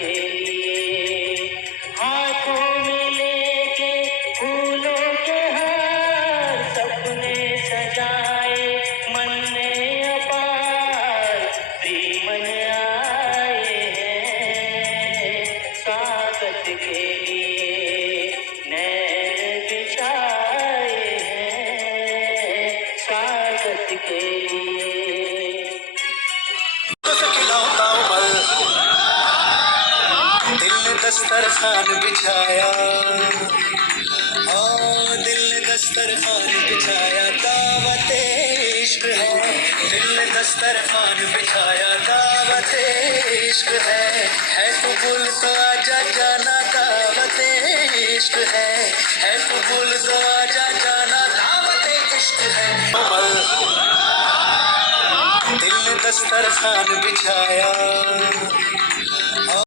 के लिए। हाथों में लेके फूलों के हार, सपने सजाए मन में अपार, प्रीमन आए हैं स्वागत के लिए। नैन बिछाए हैं स्वागत के लिए। दिल ने दस्तरखान बिछाया, दिल ने दस्तरखान बिछाया, दावत इश्क है। दिल ने दस्तरखान बिछाया, दावत इश्क है कबूल तो आजा जाना, दावत इश्क है कबूल तो आजा जाना, दावत इश्क है। दिल ने दस्तरखान बिछाया,